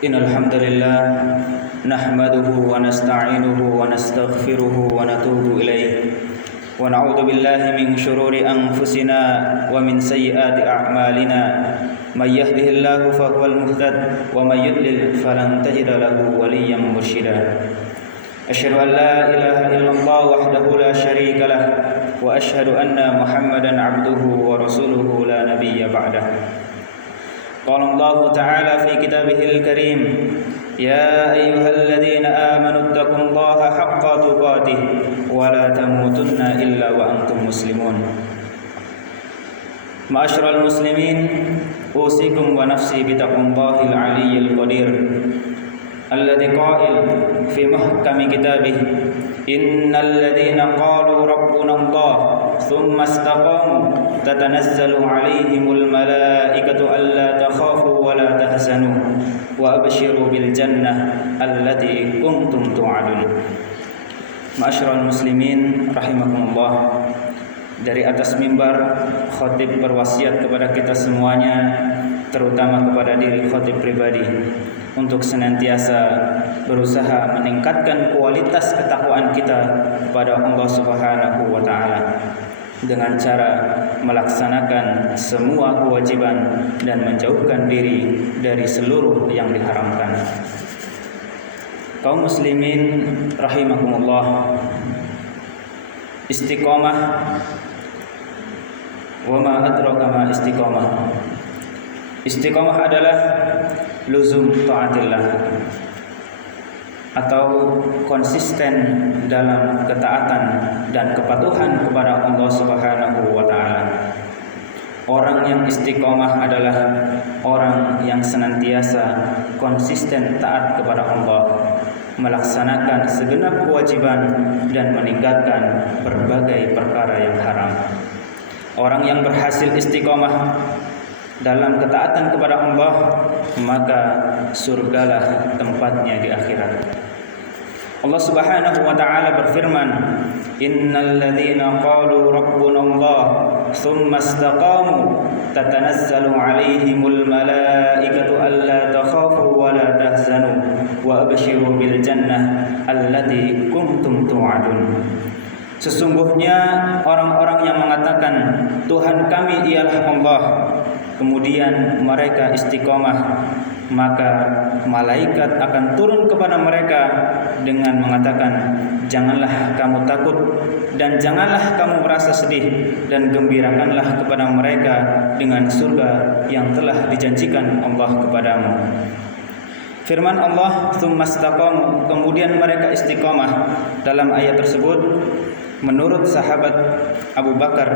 Innal hamdalillah nahmaduhu wa nasta'inuhu wa nastaghfiruhu wa natubu ilaih wa na'udzu billahi min shururi anfusina wa min sayyiati a'malina may yahdihillahu fahuwal muhtad wa may yudlil falan tajida lahu waliyyan mursyida. Asyhadu an la ilaha illallah wahdahu la syarika lah wa asyhadu anna Muhammadan 'abduhu wa rasuluhu la nabiyya ba'dah. Qala Allah Ta'ala fi kitabihil karim, ya ayyuhalladzina amanu taqullaha haqqa tuqatih wa la tamutunna illa wa antum muslimun. Ma'asyiral muslimin, usikum wa nafsi bitaqwallahil aliyyil qadir alladzi qa'il fi mahkami kitabih, innal ladzina qalu rabbuna Allah thumma istaqamu tatanazzalu 'alaihimul malaikatu alla takhafu wa la tahzanu wa abshiru bil jannah allati kuntum tu'adun. Ma'asyiral muslimin rahimakumullah, dari atas mimbar khatib berwasiat kepada kita semuanya, terutama kepada diri khatib pribadi, untuk senantiasa berusaha meningkatkan kualitas ketakwaan kita kepada Allah Subhanahu wa taala dengan cara melaksanakan semua kewajiban dan menjauhkan diri dari seluruh yang diharamkan. Kaum muslimin rahimakumullah, istiqomah, wa ma adraka ma istiqomah. Istiqomah adalah luzum taatillah atau konsisten dalam ketaatan dan kepatuhan kepada Allah Subhanahu wa taala. Orang yang istiqomah adalah orang yang senantiasa konsisten taat kepada Allah, melaksanakan segenap kewajiban dan meninggalkan berbagai perkara yang haram. Orang yang berhasil istiqomah dalam ketaatan kepada Allah, maka surgalah tempatnya di akhirat. Allah Subhanahu wa taala berfirman, innal ladzina qalu rabbuna Allah tsumma istaqamu tatanazzalu 'alaihimul malaikatu alla takhafu wa la tahzanu wa abshiru bil jannah allati kuntum tu'adun. Sesungguhnya orang-orang yang mengatakan Tuhan kami ialah Allah, kemudian mereka istiqomah, maka malaikat akan turun kepada mereka dengan mengatakan, janganlah kamu takut dan janganlah kamu merasa sedih, dan gembirakanlah kepada mereka dengan surga yang telah dijanjikan Allah kepadamu. Firman Allah, tsumma istaqamu, kemudian mereka istiqomah. Dalam ayat tersebut, menurut sahabat Abu Bakar,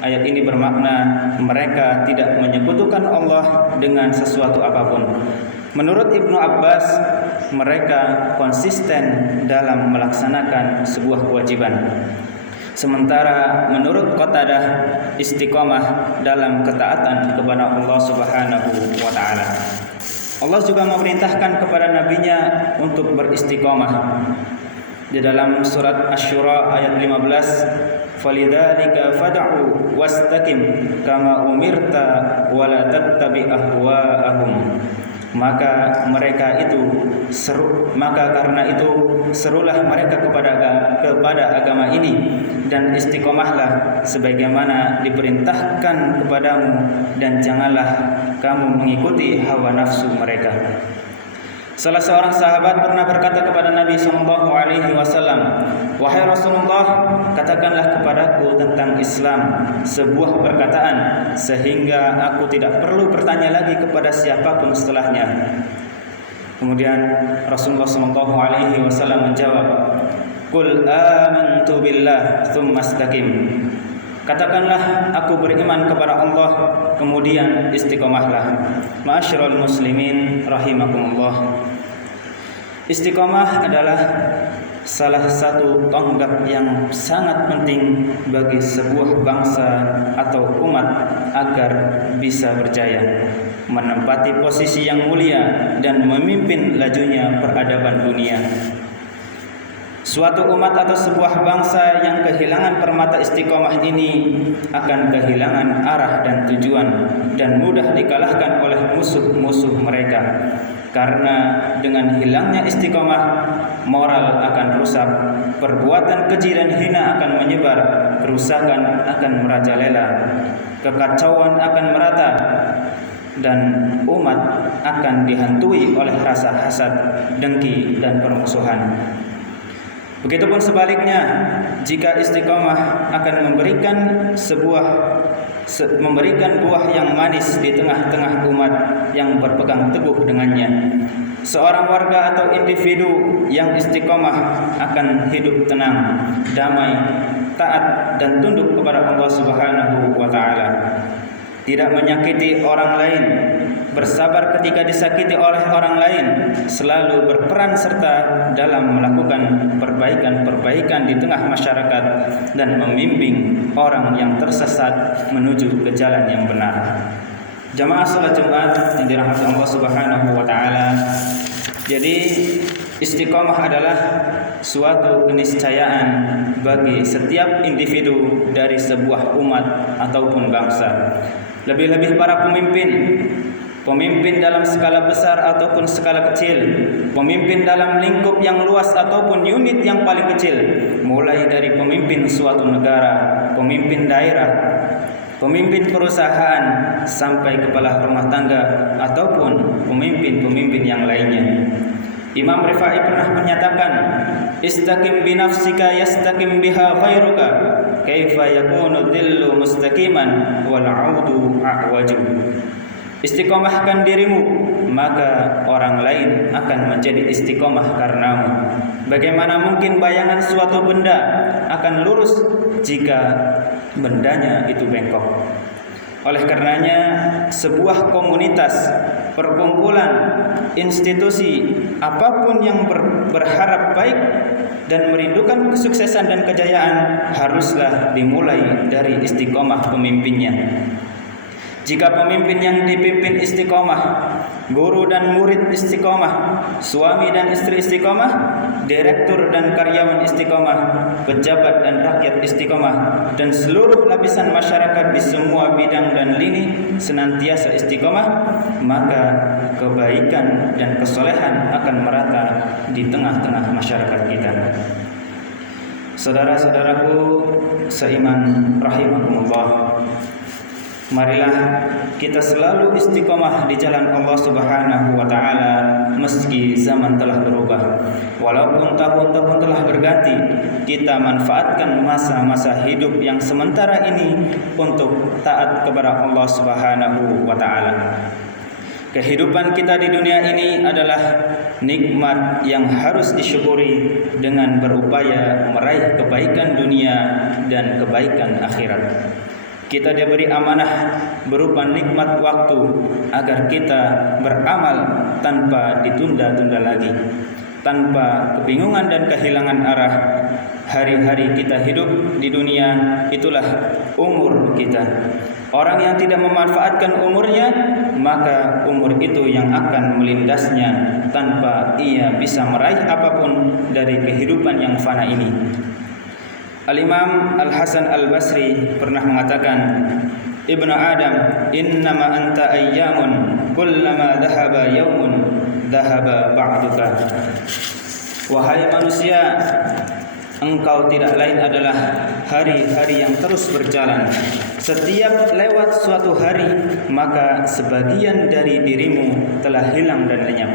ayat ini bermakna mereka tidak menyekutukan Allah dengan sesuatu apapun. Menurut Ibnu Abbas, mereka konsisten dalam melaksanakan sebuah kewajiban. Sementara menurut Qatadah, istiqomah dalam ketaatan kepada Allah Subhanahu wa taala. Allah juga memerintahkan kepada nabinya untuk beristiqomah. Di dalam surat Asy-Syura ayat 15, falidzalika fad'u wastaqim kama umirta wa la tattabi ahwa'ahum. Maka karena itu serulah mereka kepada agama ini, dan istiqomahlah sebagaimana diperintahkan kepadamu, dan janganlah kamu mengikuti hawa nafsu mereka. Salah seorang sahabat pernah berkata kepada Nabi SAW, wahai Rasulullah, katakanlah kepadaku tentang Islam sebuah perkataan, sehingga aku tidak perlu bertanya lagi kepada siapapun setelahnya. Kemudian Rasulullah SAW menjawab, qul amantu billah tsumma istaqim. Katakanlah, aku beriman kepada Allah, kemudian istiqomahlah. Ma'asyiral muslimin rahimakumullah, istiqomah adalah salah satu tonggak yang sangat penting bagi sebuah bangsa atau umat agar bisa berjaya, menempati posisi yang mulia dan memimpin lajunya peradaban dunia. Suatu umat atau sebuah bangsa yang kehilangan permata istiqomah ini akan kehilangan arah dan tujuan dan mudah dikalahkan oleh musuh-musuh mereka. Karena dengan hilangnya istiqomah, moral akan rusak, perbuatan keji dan hina akan menyebar, kerusakan akan merajalela, kekacauan akan merata, dan umat akan dihantui oleh rasa hasad, dengki, dan permusuhan. Begitupun sebaliknya, jika istiqomah akan memberikan buah yang manis di tengah-tengah umat yang berpegang teguh dengannya. Seorang warga atau individu yang istiqomah akan hidup tenang, damai, taat, dan tunduk kepada Allah Subhanahu wa Ta'ala. Tidak menyakiti orang lain, bersabar ketika disakiti oleh orang lain, selalu berperan serta dalam melakukan perbaikan-perbaikan di tengah masyarakat dan membimbing orang yang tersesat menuju ke jalan yang benar. Jamaah salat Jumat yang dirahmati Allah Subhanahu wa Ta'ala. Jadi istiqomah adalah suatu keniscayaan bagi setiap individu dari sebuah umat ataupun bangsa. Lebih-lebih para pemimpin dalam skala besar ataupun skala kecil, pemimpin dalam lingkup yang luas ataupun unit yang paling kecil, mulai dari pemimpin suatu negara, pemimpin daerah, pemimpin perusahaan, sampai kepala rumah tangga ataupun pemimpin-pemimpin yang lainnya. Imam Rifai pernah menyatakan, "Istaqim bi nafsika yastaqim biha khairuka, kaifa yakunu dhillu mustaqiman wal 'audu a'waju." Istiqomahkan dirimu, maka orang lain akan menjadi istiqomah karenamu. Bagaimana mungkin bayangan suatu benda akan lurus jika bendanya itu bengkok? Oleh karenanya, sebuah komunitas, perkumpulan, institusi, apapun yang berharap baik dan merindukan kesuksesan dan kejayaan haruslah dimulai dari istiqomah pemimpinnya. Jika pemimpin yang dipimpin istiqomah, guru dan murid istiqomah, suami dan istri istiqomah, direktur dan karyawan istiqomah, pejabat dan rakyat istiqomah, dan seluruh lapisan masyarakat di semua bidang dan lini senantiasa istiqomah, maka kebaikan dan kesolehan akan merata di tengah-tengah masyarakat kita. Saudara-saudaraku seiman rahimakumullah, marilah kita selalu istiqomah di jalan Allah Subhanahu wa Ta'ala meski zaman telah berubah. Walaupun tahun-tahun telah berganti, kita manfaatkan masa-masa hidup yang sementara ini untuk taat kepada Allah Subhanahu wa Ta'ala. Kehidupan kita di dunia ini adalah nikmat yang harus disyukuri dengan berupaya meraih kebaikan dunia dan kebaikan akhirat. Kita diberi amanah berupa nikmat waktu agar kita beramal tanpa ditunda-tunda lagi, tanpa kebingungan dan kehilangan arah. Hari-hari kita hidup di dunia itulah umur kita. Orang yang tidak memanfaatkan umurnya, maka umur itu yang akan melindasnya tanpa ia bisa meraih apapun dari kehidupan yang fana ini. Al-Imam Al-Hasan Al-Basri pernah mengatakan, "Ibnu Adam, innama anta ayyamun, kullama dhahaba yawmun, dhahaba ba'duka." Wahai manusia, engkau tidak lain adalah hari-hari yang terus berjalan. Setiap lewat suatu hari, maka sebagian dari dirimu telah hilang dan lenyap.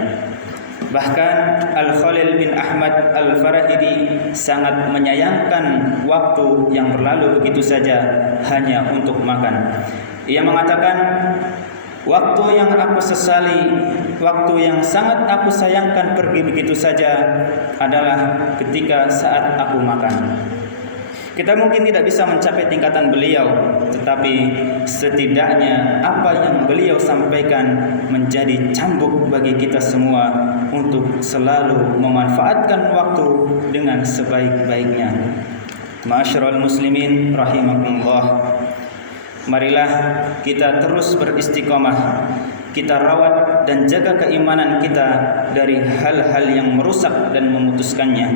Bahkan Al-Khalil bin Ahmad Al-Farahidi sangat menyayangkan waktu yang berlalu begitu saja hanya untuk makan. Ia mengatakan, waktu yang aku sesali, waktu yang sangat aku sayangkan pergi begitu saja adalah ketika saat aku makan. Kita mungkin tidak bisa mencapai tingkatan beliau, tetapi setidaknya apa yang beliau sampaikan menjadi cambuk bagi kita semua untuk selalu memanfaatkan waktu dengan sebaik-baiknya. Ma'asyiral muslimin rahimakumullah, marilah kita terus beristiqomah. Kita rawat dan jaga keimanan kita dari hal-hal yang merusak dan memutuskannya.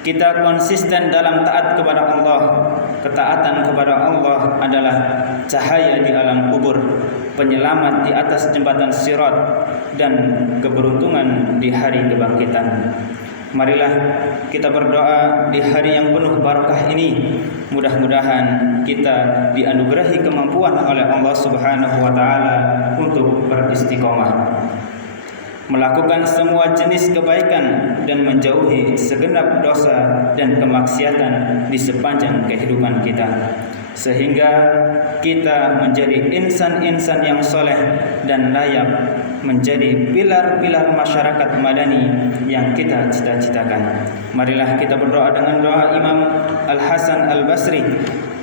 kita konsisten dalam taat kepada Allah. Ketaatan kepada Allah adalah cahaya di alam kubur, penyelamat di atas jembatan Sirat, dan keberuntungan di hari kebangkitan. Marilah kita berdoa di hari yang penuh barakah ini. Mudah-mudahan kita dianugerahi kemampuan oleh Allah Subhanahu wa taala untuk beristiqomah, melakukan semua jenis kebaikan dan menjauhi segenap dosa dan kemaksiatan di sepanjang kehidupan kita, sehingga kita menjadi insan-insan yang soleh dan layak menjadi pilar-pilar masyarakat madani yang kita cita-citakan. Marilah kita berdoa dengan doa Imam Al-Hasan Al-Basri,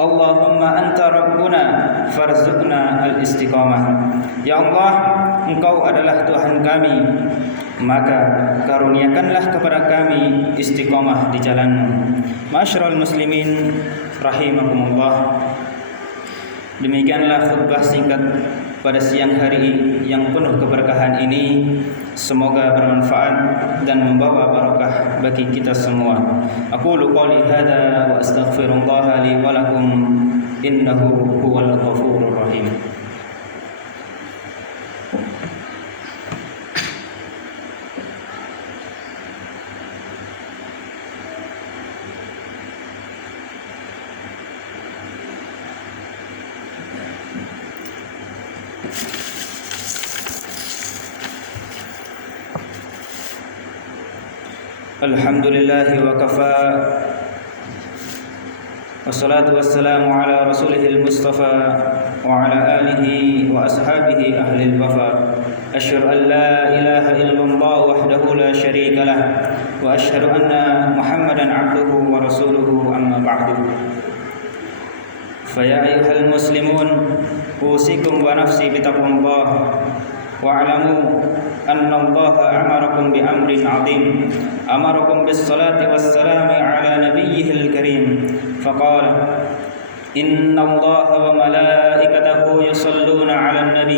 Allahumma anta rabbuna farzuqna al-istiqamah. Ya Allah, Engkau adalah Tuhan kami, maka karuniakanlah kepada kami istiqamah di jalan-Mu. Ma'asyiral muslimin rahimakumullah. Demikianlah khutbah singkat pada siang hari yang penuh keberkahan ini. Semoga bermanfaat dan membawa barakah bagi kita semua. Aqulu qouli hadza wa astaghfirullah li wa lakum innahu huwal ghafurur rahim. Alhamdulillah wa kafa, wassalatu wassalamu ala rasulihil mustafa wa ala alihi wa ashabihi ahlil wafa. Asyhadu an la ilaha illallah wahdahu la syarika lah, wa asyhadu anna Muhammadan abduhu wa rasuluhu, amma ba'du. Fa ya ayyuhal muslimun, usikum wa nafsi bitaqwallah. Wa'lamu anna Allah amarakum bi amrin 'azim, amarakum bis salati was salami ala nabiyyihil karim. Faqala inna Allah wa malaikatahu yusalluna 'alan nabi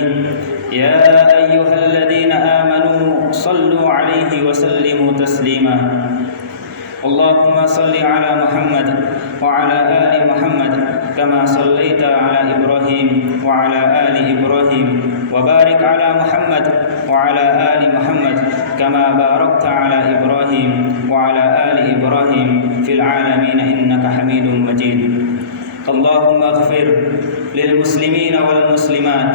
ya ayyuhalladzina amanu sallu 'alaihi wa sallimu taslima. Allahumma salli ala Muhammad wa ala ali Muhammad kama sallaita ala Ibrahim wa ala ali Ibrahim, wa barik ala Muhammad wa ala ali Muhammad kama barakta ala Ibrahim wa ala ali Ibrahim fil alamin innaka Hamidum Majid. Allahumma ighfir lil muslimina wal muslimat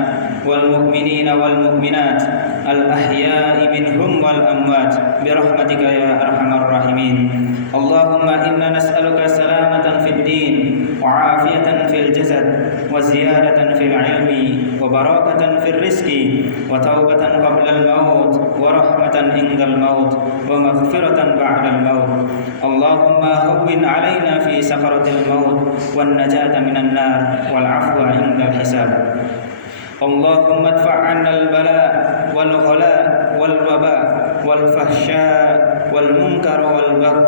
wal mu'minina wal mu'minat al ahya'i minhum wal amwat bi rahmatika ya arhamar rahimin. Allahumma inna nas'aluka salamatan fid din wa afiyatan fil jasad wa ziyadatan fil ilmi wa barakatan fil rizqi wa taubatan qabla al maut wa rahmatan indal maut wa maghfiratan ba'da al maut. Allahumma hawwin alaina fi sakaratil maut wan najata minan nar wal afwa indal hisab. Allahumma adfa' 'anna al-bala' wal ghala' wal waba' wal fahsya' wal munkar wal bagh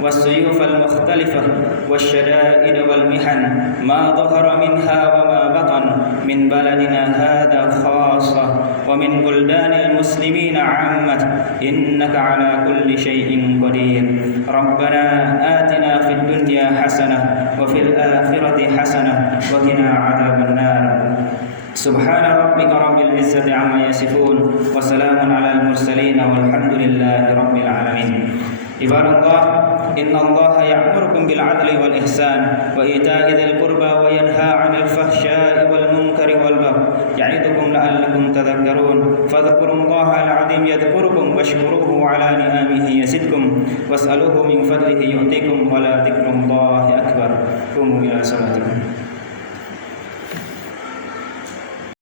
was suyuf al mukhtalifah wasyada'id wal mihan ma dhahara minha wa ma batan min baladina hadha khassah wa min buldanil muslimina 'ammat innaka 'ala kulli syai'in qadir. Rabbana atina fid dunya hasanah wa fil akhirati hasanah wa qina 'adzaban nar. Subhana rabbika rabbil izzati amma yasifun wa salamun alal mursalin walhamdulillahi rabbil alamin. Ibadallah, inna Allaha ya'murukum bil 'adli wal ihsan wa ita'i dzil qurba wa yanha 'anil fahsya'i wal munkari wal baghi ya'idukum la'allakum tadhakkarun. Fadhkurullaha al-'azim yadhkurukum washkuruhu 'ala ni'amihi yazidkum was'aluhu min fadlihi yu'tikum wa la dzikrullahi akbar. Qumu ila salatikum.